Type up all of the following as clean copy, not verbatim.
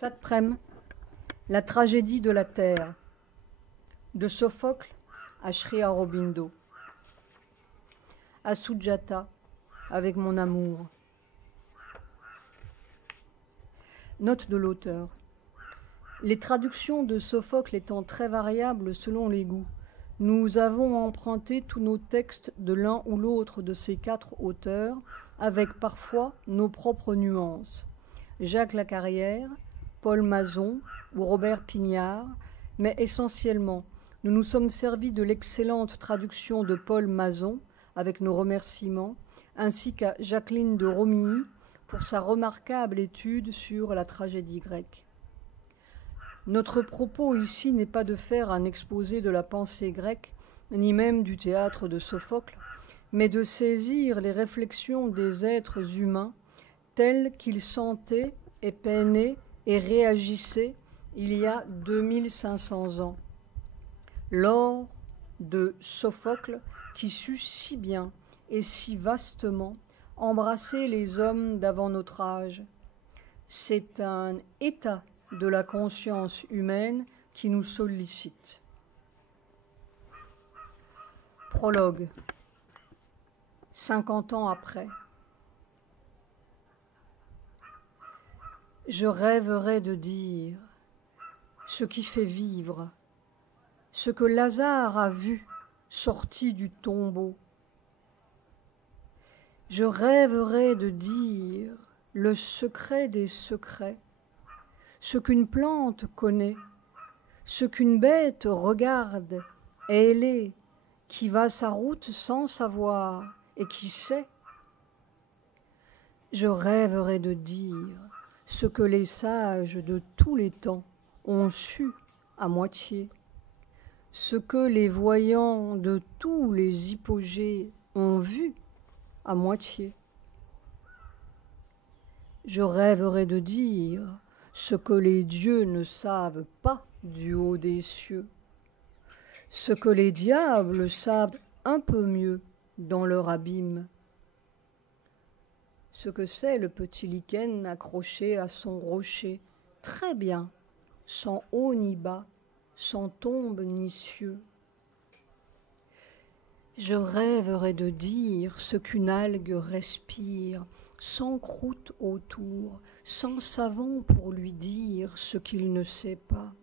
Satprem, la tragédie de la terre, de Sophocle à Sri Aurobindo, à Sujata avec mon amour. Note de l'auteur. Les traductions de Sophocle étant très variables selon les goûts, nous avons emprunté tous nos textes de l'un ou l'autre de ces quatre auteurs, avec parfois nos propres nuances. Jacques Lacarrière, Paul Mazon ou Robert Pignard, mais essentiellement, nous nous sommes servis de l'excellente traduction de Paul Mazon, avec nos remerciements, ainsi qu'à Jacqueline de Romilly pour sa remarquable étude sur la tragédie grecque. Notre propos ici n'est pas de faire un exposé de la pensée grecque, ni même du théâtre de Sophocle, mais de saisir les réflexions des êtres humains tels qu'ils sentaient et peinaient et réagissaient il y a 2500 ans. Lors de Sophocle qui sut si bien et si vastement embrasser les hommes d'avant notre âge. C'est un état de la conscience humaine qui nous sollicite. Prologue. 50 ans après. Je rêverais de dire ce qui fait vivre, ce que Lazare a vu sorti du tombeau. Je rêverais de dire le secret des secrets, ce qu'une plante connaît, ce qu'une bête regarde, ailée, qui va sa route sans savoir et qui sait. Je rêverais de dire ce que les sages de tous les temps ont su à moitié, ce que les voyants de tous les hypogées ont vu à moitié. Je rêverais de dire ce que les dieux ne savent pas du haut des cieux, ce que les diables savent un peu mieux dans leur abîme, ce que c'est le petit lichen accroché à son rocher, très bien, sans haut ni bas, sans tombe ni cieux. Je rêverais de dire ce qu'une algue respire, sans croûte autour, sans savant pour lui dire ce qu'il ne sait pas.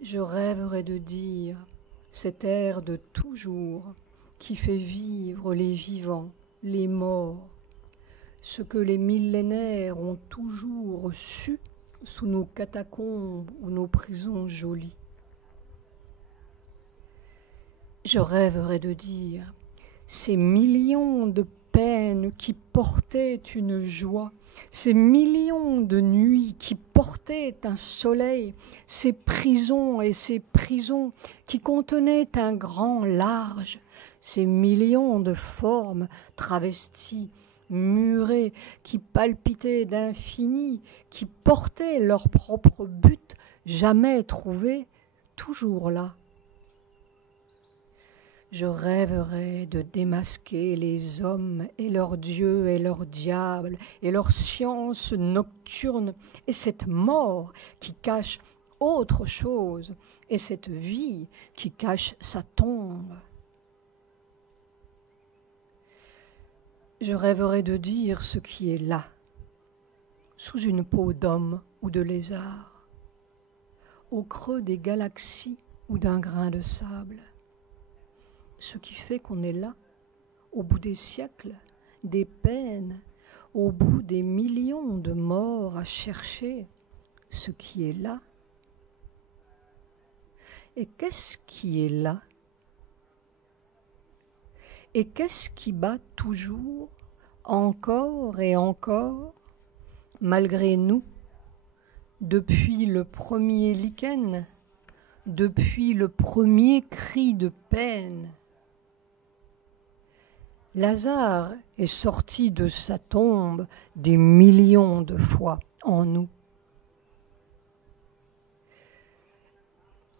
Je rêverais de dire cet air de toujours qui fait vivre les vivants, les morts, ce que les millénaires ont toujours su sous nos catacombes ou nos prisons jolies. Je rêverais de dire ces millions de peines qui portaient une joie, ces millions de nuits qui portaient un soleil, ces prisons et ces prisons qui contenaient un grand large, ces millions de formes travesties, murées, qui palpitaient d'infini, qui portaient leur propre but, jamais trouvé, toujours là. Je rêverais de démasquer les hommes et leurs dieux et leurs diables et leurs sciences nocturnes et cette mort qui cache autre chose et cette vie qui cache sa tombe. Je rêverais de dire ce qui est là, sous une peau d'homme ou de lézard, au creux des galaxies ou d'un grain de sable. Ce qui fait qu'on est là, au bout des siècles, des peines, au bout des millions de morts à chercher ce qui est là. Et qu'est-ce qui est là? Et qu'est-ce qui bat toujours, encore et encore, malgré nous, depuis le premier lichen, depuis le premier cri de peine? Lazare est sorti de sa tombe des millions de fois en nous.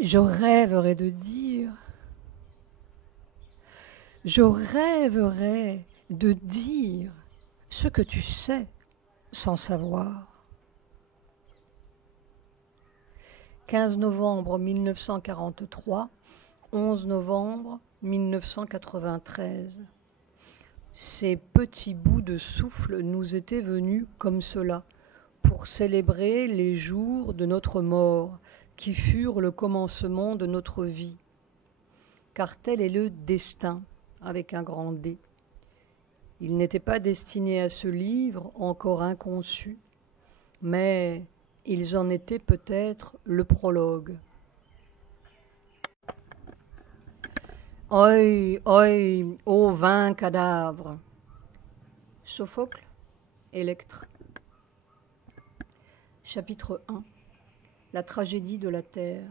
Je rêverais de dire ce que tu sais, sans savoir. 15 novembre 1943, 11 novembre 1993. Ces petits bouts de souffle nous étaient venus comme cela, pour célébrer les jours de notre mort, qui furent le commencement de notre vie. Car tel est le destin, avec un grand D. Il n'était pas destiné à ce livre, encore inconçu, mais ils en étaient peut-être le prologue. Oi, oi, ô 20 cadavres. Sophocle, Électre. Chapitre 1. La tragédie de la terre.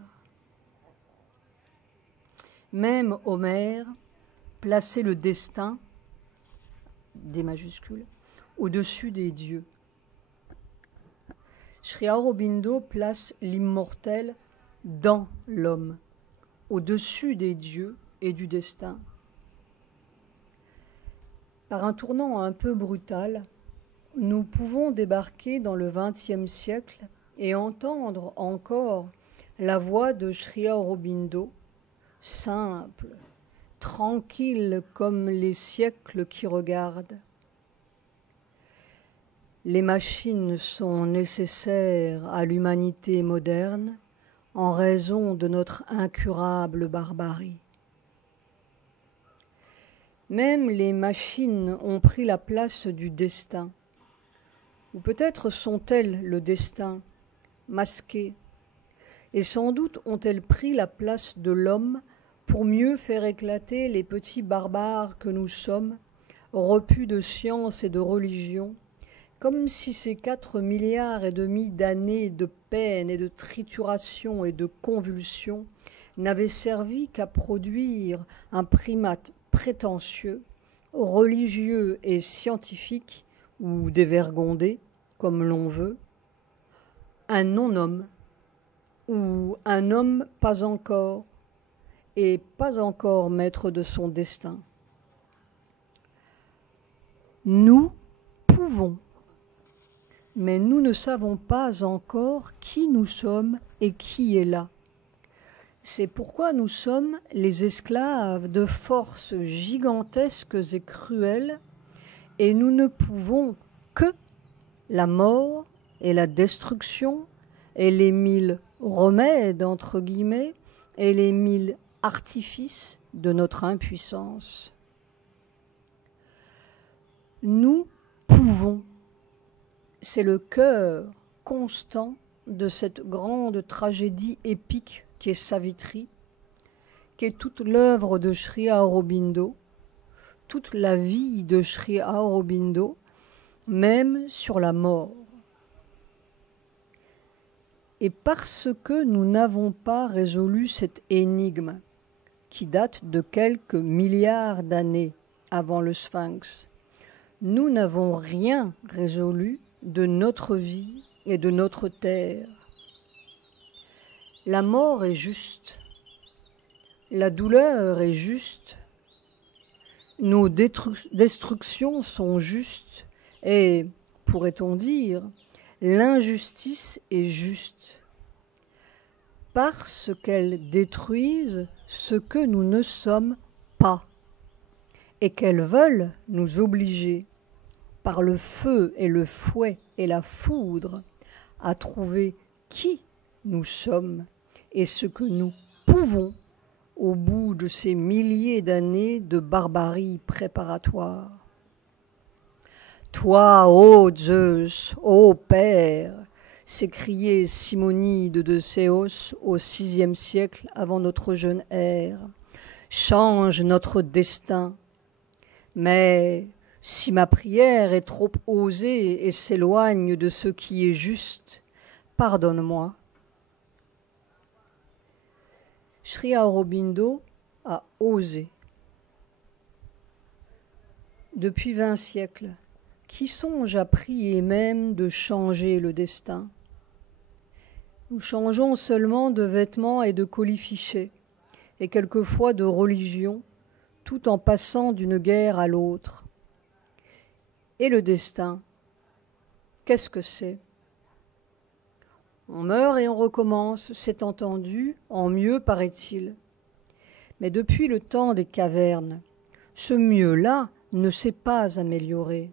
Même Homère plaçait le destin, des majuscules, au-dessus des dieux. Sri Aurobindo place l'immortel dans l'homme, au-dessus des dieux et du destin. Par un tournant un peu brutal, nous pouvons débarquer dans le XXe siècle et entendre encore la voix de Sri Aurobindo, simple, tranquille comme les siècles qui regardent. Les machines sont nécessaires à l'humanité moderne en raison de notre incurable barbarie. Même les machines ont pris la place du destin. Ou peut-être sont-elles le destin, masquées, et sans doute ont-elles pris la place de l'homme pour mieux faire éclater les petits barbares que nous sommes, repus de science et de religion, comme si ces 4,5 milliards d'années de peine et de trituration et de convulsion n'avaient servi qu'à produire un primate prétentieux, religieux et scientifique, ou dévergondé, comme l'on veut, un non-homme, ou un homme pas encore, et pas encore maître de son destin. Nous pouvons, mais nous ne savons pas encore qui nous sommes et qui est là. C'est pourquoi nous sommes les esclaves de forces gigantesques et cruelles, et nous ne pouvons que la mort et la destruction et les 1000 remèdes, entre guillemets, et les 1000 artifices de notre impuissance. Nous pouvons. C'est le cœur constant de cette grande tragédie épique qui est Savitri, qui est toute l'œuvre de Sri Aurobindo, toute la vie de Sri Aurobindo, même sur la mort. Et parce que nous n'avons pas résolu cette énigme, qui date de quelques milliards d'années avant le Sphinx, nous n'avons rien résolu de notre vie et de notre terre. La mort est juste, la douleur est juste, nos destructions sont justes et, pourrait-on dire, l'injustice est juste, parce qu'elles détruisent ce que nous ne sommes pas et qu'elles veulent nous obliger, par le feu et le fouet et la foudre, à trouver qui nous sommes et ce que nous pouvons au bout de ces milliers d'années de barbarie préparatoire. Toi, ô Zeus, ô Père, s'écriait Simonide de Céos au VIe siècle avant notre jeune ère, change notre destin. Mais si ma prière est trop osée et s'éloigne de ce qui est juste, pardonne-moi. Sri Aurobindo a osé. Depuis 20 siècles, qui songe à prier même de changer le destin? Nous changeons seulement de vêtements et de colifichets, et quelquefois de religion, tout en passant d'une guerre à l'autre. Et le destin, Qu'est-ce que c'est? On meurt et on recommence, c'est entendu, en mieux paraît-il. Mais depuis le temps des cavernes, ce mieux-là ne s'est pas amélioré.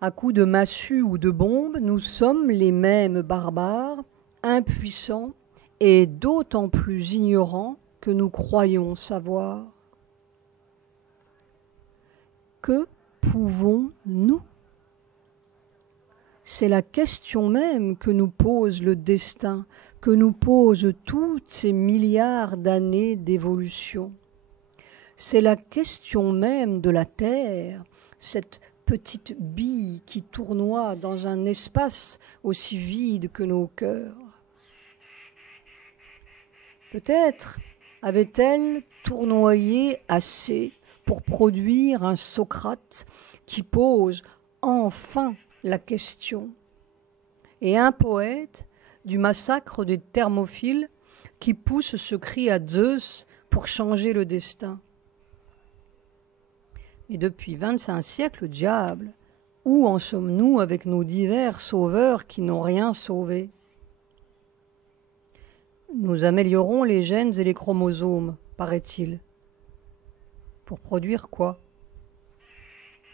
À coups de massue ou de bombe, nous sommes les mêmes barbares, impuissants et d'autant plus ignorants que nous croyons savoir. Que pouvons-nous? C'est la question même que nous pose le destin, que nous posent toutes ces milliards d'années d'évolution. C'est la question même de la Terre, cette petite bille qui tournoie dans un espace aussi vide que nos cœurs. Peut-être avait-elle tournoyé assez pour produire un Socrate qui pose enfin la question, et un poète du massacre des Thermopyles qui pousse ce cri à Zeus pour changer le destin. Et depuis 25 siècles, diable, où en sommes-nous avec nos divers sauveurs qui n'ont rien sauvé? Nous améliorons les gènes et les chromosomes, paraît-il. Pour produire quoi?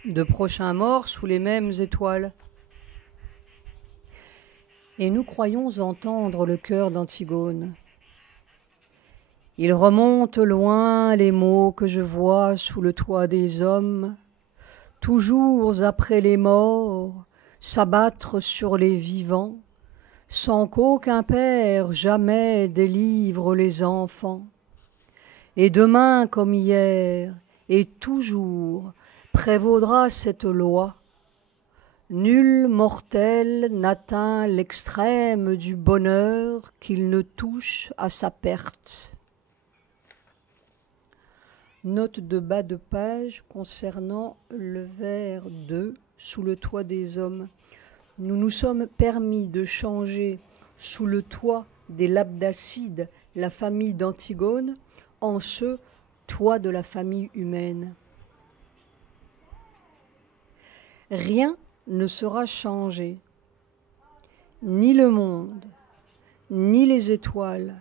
De prochains morts sous les mêmes étoiles. Et nous croyons entendre le cœur d'Antigone. Il remonte loin les mots que je vois sous le toit des hommes, toujours après les morts, s'abattre sur les vivants, sans qu'aucun père jamais délivre les enfants. Et demain comme hier, et toujours, prévaudra cette loi. Nul mortel n'atteint l'extrême du bonheur qu'il ne touche à sa perte. Note de bas de page concernant le vers 2, sous le toit des hommes. Nous nous sommes permis de changer sous le toit des Labdacides la famille d'Antigone en ce toit de la famille humaine. Rien ne sera changé, ni le monde, ni les étoiles,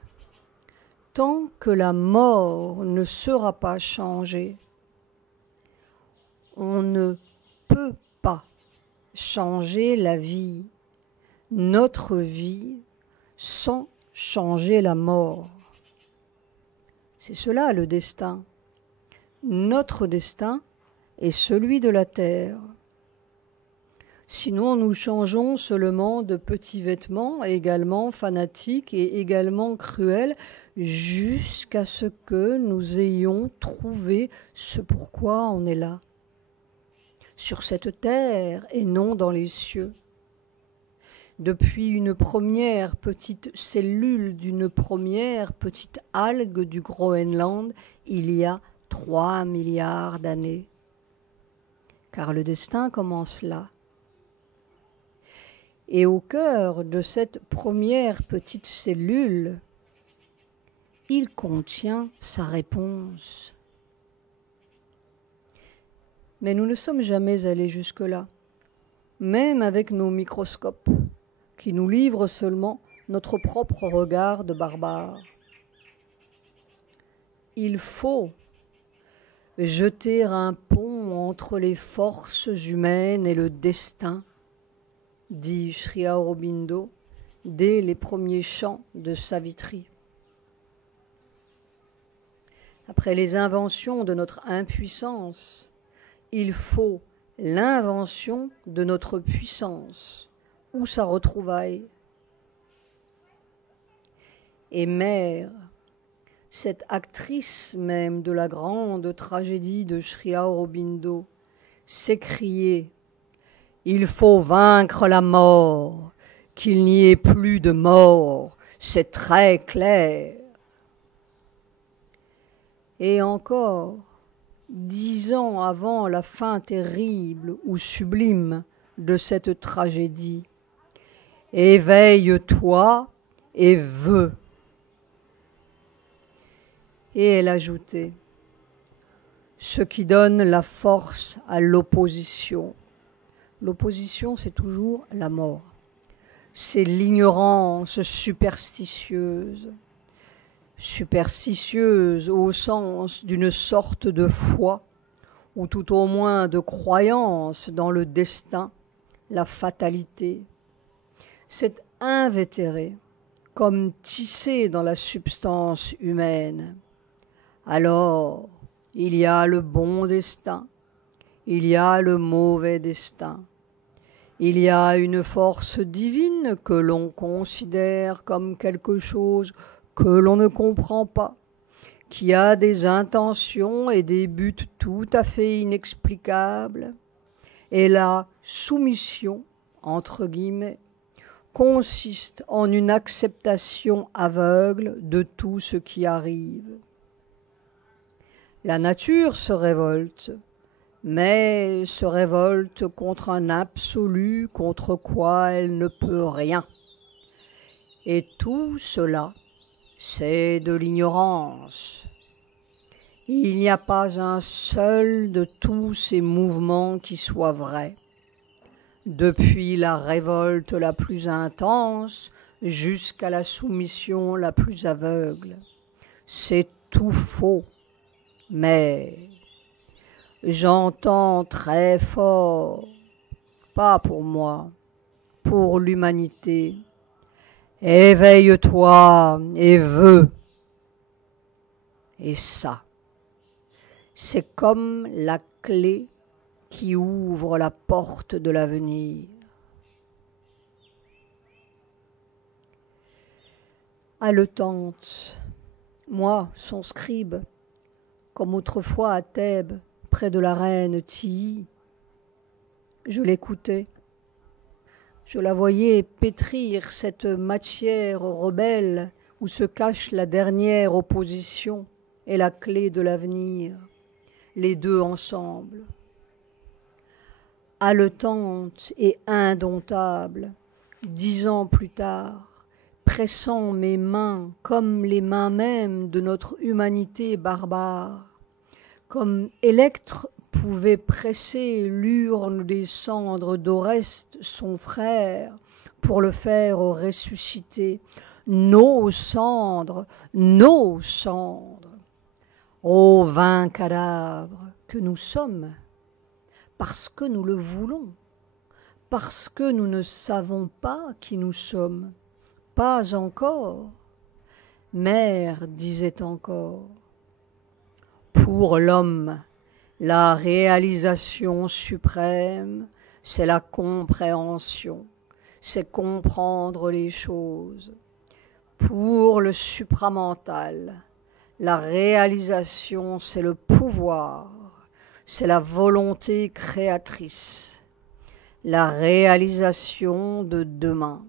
tant que la mort ne sera pas changée. On ne peut pas changer la vie, notre vie, sans changer la mort. C'est cela le destin. Notre destin est celui de la terre. Sinon, nous changeons seulement de petits vêtements, également fanatiques et également cruels, jusqu'à ce que nous ayons trouvé ce pourquoi on est là, sur cette terre et non dans les cieux. Depuis une première petite cellule d'une première petite algue du Groenland, il y a 3 milliards d'années. Car le destin commence là. Et au cœur de cette première petite cellule, il contient sa réponse. Mais nous ne sommes jamais allés jusque-là, même avec nos microscopes, qui nous livrent seulement notre propre regard de barbare. Il faut jeter un pont entre les forces humaines et le destin, dit Sri Aurobindo dès les premiers chants de Savitri. Après les inventions de notre impuissance, il faut l'invention de notre puissance, ou sa retrouvaille. Et mère, cette actrice même de la grande tragédie de Sri Aurobindo, s'écriait: il faut vaincre la mort, qu'il n'y ait plus de mort, c'est très clair. Et encore, 10 ans avant la fin terrible ou sublime de cette tragédie, éveille-toi et veux. Et elle ajoutait: ce qui donne la force à l'opposition, L'opposition, c'est toujours la mort. C'est l'ignorance superstitieuse. Superstitieuse au sens d'une sorte de foi, ou tout au moins de croyance dans le destin, la fatalité. C'est invétéré, comme tissé dans la substance humaine. Alors, il y a le bon destin, il y a le mauvais destin. Il y a une force divine que l'on considère comme quelque chose que l'on ne comprend pas, qui a des intentions et des buts tout à fait inexplicables. Et la soumission, entre guillemets, consiste en une acceptation aveugle de tout ce qui arrive. La nature se révolte, mais se révolte contre un absolu contre quoi elle ne peut rien. Et tout cela, c'est de l'ignorance. Il n'y a pas un seul de tous ces mouvements qui soit vrai. Depuis la révolte la plus intense jusqu'à la soumission la plus aveugle. C'est tout faux, mais j'entends très fort, pas pour moi, pour l'humanité. Éveille-toi et veux. Et ça, c'est comme la clé qui ouvre la porte de l'avenir. Haletante, moi, son scribe, comme autrefois à Thèbes, près de la reine Tilly, je l'écoutais. Je la voyais pétrir cette matière rebelle où se cache la dernière opposition et la clé de l'avenir, les deux ensemble. Haletante et indomptable, 10 ans plus tard, pressant mes mains comme les mains mêmes de notre humanité barbare, comme Électre pouvait presser l'urne des cendres d'Oreste, son frère, pour le faire ressusciter. Nos cendres, ô vains cadavres que nous sommes, parce que nous le voulons, parce que nous ne savons pas qui nous sommes, pas encore. Mère disait encore, pour l'homme, la réalisation suprême, c'est la compréhension, c'est comprendre les choses. Pour le supramental, la réalisation, c'est le pouvoir, c'est la volonté créatrice, la réalisation de demain.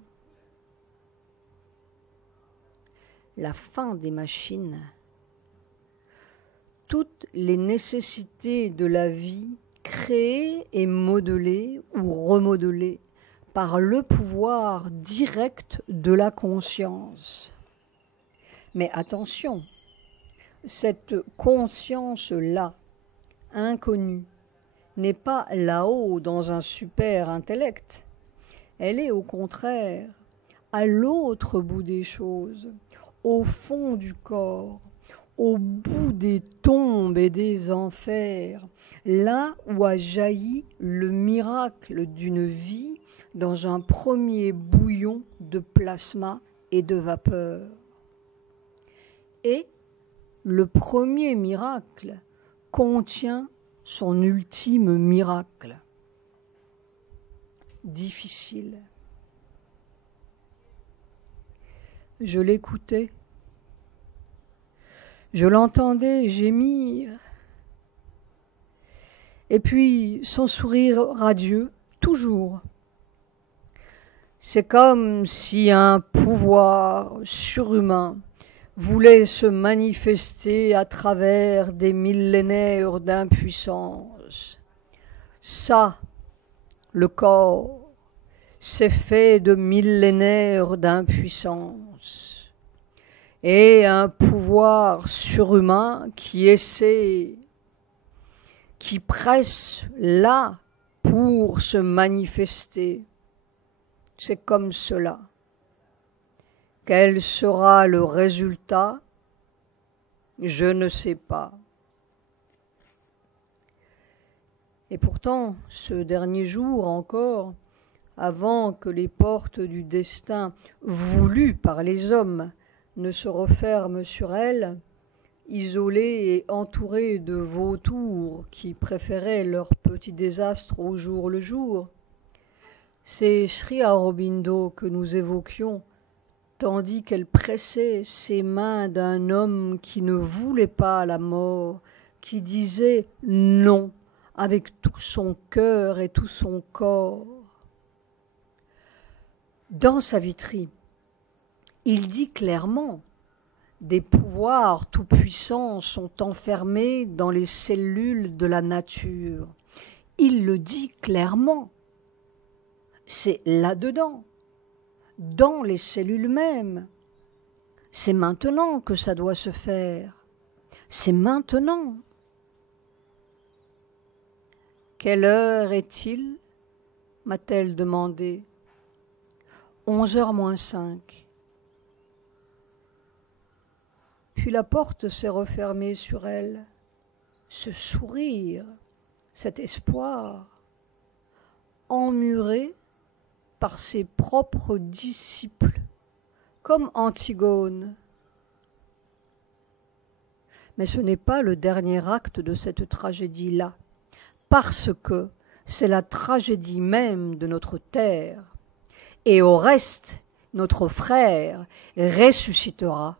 La fin des machines. Toutes les nécessités de la vie créées et modelées ou remodelées par le pouvoir direct de la conscience. Mais attention, cette conscience-là, inconnue, n'est pas là-haut dans un super intellect. Elle est au contraire à l'autre bout des choses, au fond du corps, au bout des tombes et des enfers, là où a jailli le miracle d'une vie dans un premier bouillon de plasma et de vapeur. Et le premier miracle contient son ultime miracle. Difficile. Je l'écoutais. Je l'entendais gémir. Et puis son sourire radieux, toujours. C'est comme si un pouvoir surhumain voulait se manifester à travers des millénaires d'impuissance. Ça, le corps, c'est fait de millénaires d'impuissance. Et un pouvoir surhumain qui essaie, qui presse là pour se manifester. C'est comme cela. Quel sera le résultat? Je ne sais pas. Et pourtant, ce dernier jour encore, avant que les portes du destin voulues par les hommes ne se referment sur elle, isolée et entourée de vautours qui préféraient leur petit désastre au jour le jour, c'est Sri Aurobindo que nous évoquions, tandis qu'elle pressait ses mains d'un homme qui ne voulait pas la mort, qui disait non avec tout son cœur et tout son corps. Dans Savitri, il dit clairement: des pouvoirs tout-puissants sont enfermés dans les cellules de la nature. Il le dit clairement. C'est là-dedans, dans les cellules mêmes. C'est maintenant que ça doit se faire. C'est maintenant. Quelle heure est-il? M'a-t-elle demandé. 11h moins 5. Puis la porte s'est refermée sur elle. Ce sourire, cet espoir, emmuré par ses propres disciples, comme Antigone. Mais ce n'est pas le dernier acte de cette tragédie-là, parce que c'est la tragédie même de notre terre. Et au reste, notre frère ressuscitera.